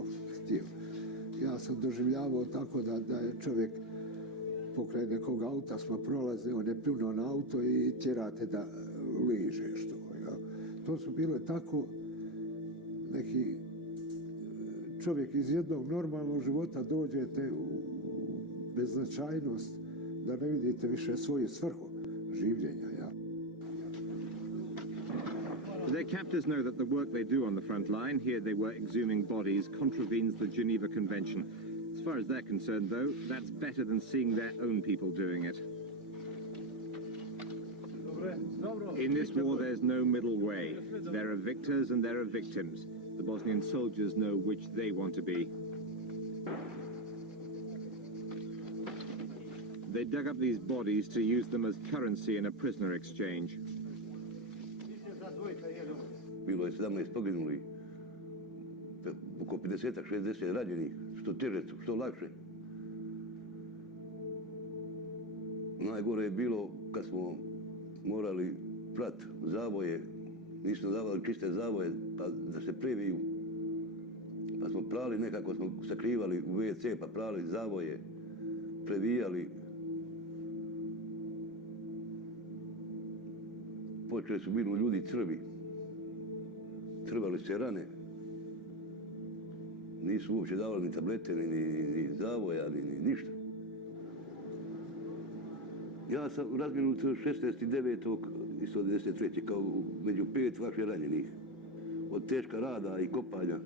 tako htio. Ja sam doživljavao tako da je čovjek pokraj nekog auta smo prolazili, on je pljunuo na auto i tjerate da ližeš to. Ja. To su bile tako neki čovjek iz jednog normalnog života dođete u beznačajnost da ne vidite više svoju svrhu življenja. Ja. Their captors know that the work they do on the front line, here they were exhuming bodies, contravenes the Geneva Convention. As far as they're concerned, though, that's better than seeing their own people doing it. In this war, there's no middle way. There are victors and there are victims. The Bosnian soldiers know which they want to be. They dug up these bodies to use them as currency in a prisoner exchange. Bilo je 17 poginuli, oko 50-60 ranjenih, što teže, što lakše. Najgore je bilo kad smo morali prat zavoje, nismo davali čiste zavoje, pa da se previju. Pa smo prali, nekako smo sakrivali u WC, pa prali zavoje, previjali. Počeli su bili ljudi crvi. Crvali se rane. Nisu uopće davali ni tablete, ni zavoja, ni ništa. Ja sam razminut 16.9. isto 93. kao među 5 vaših ranjenih. Od teška rada i kopanja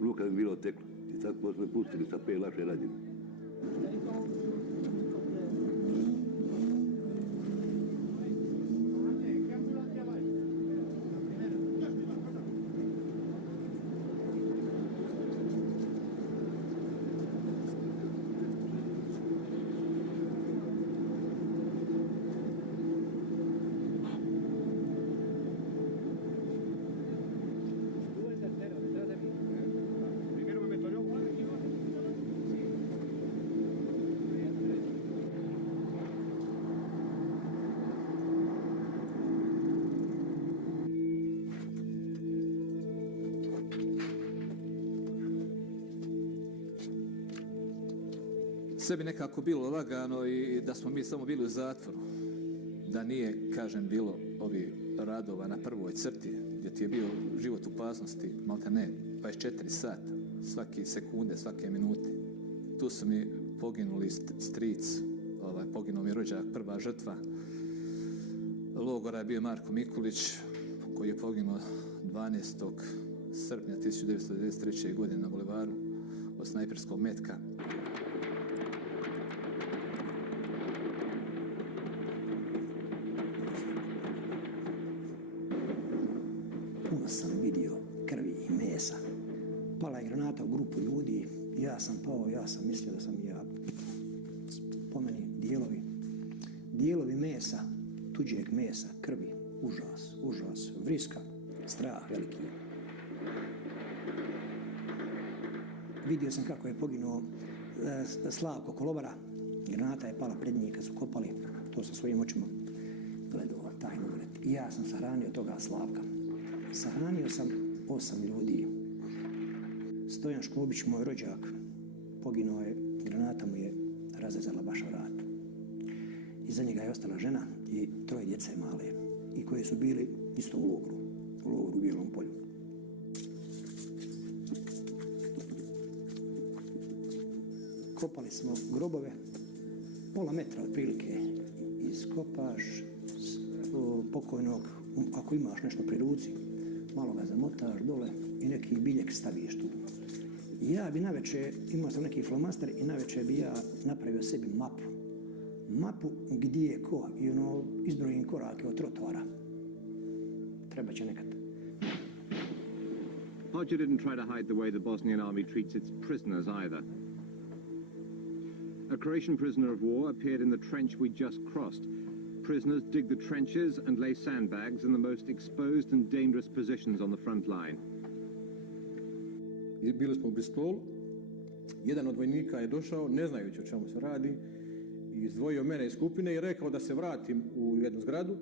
ruka mi bilo tekla. I tako smo me pustili sa 5 vaših ranjenih. Sve bi nekako bilo lagano i da smo mi samo bili u zatvoru. Da nije, kažem, bilo ovih radova na prvoj crti, gdje ti je bio život u opasnosti, malta ne, 24 sata, svake sekunde, svake minute. Tu su mi poginuli stric, poginuo mi rođak, prva žrtva logora je bio Marko Mikulić, koji je poginuo 12. srpnja 1993. godine na bulevaru od snajperskog metka. Puno sam vidio krvi i mesa. Pala je granata u grupu ljudi, ja sam pao, ja sam mislio da sam ja. Po meni dijelovi mesa, tuđeg mesa, krvi, užas, vriska, strah veliki. Vidio sam kako je poginuo Slavko Kolobara, granata je pala pred njih kad su kopali, to sa svojim očima gledao taj nogomet. I ja sam sahranio toga Slavka. Sahranio sam 8 ljudi. Stojan Škobić, moj rođak, poginuo je, granata mu je razrezala baš vrat. Iza njega je ostala žena i 3 djece male, i koji su bili isto u logoru u Bijelom polju. Kopali smo grobove, pola metra otprilike, iskopaš pokojnog, ako imaš nešto pri ruci, malo ga zamotaš dole i neki biljek staviš tu. Ja bi navečer, imao sam neki flomaster i navečer bi ja napravio sebi mapu gdje je ko i izbrojim korake od trotoara. Treba će nekad. Hodja didn't try to hide the way the Bosnian army treats its prisoners either. A Croatian prisoner of war appeared in the trench we just crossed. Prisoners dig the trenches and lay sandbags in the most exposed and dangerous positions on the front line. Bili smo u Bristolu, jedan od vojnika je došao, ne znajući o čemu se radi, i izdvojio mene iz skupine i rekao da se vratim u jednu zgradu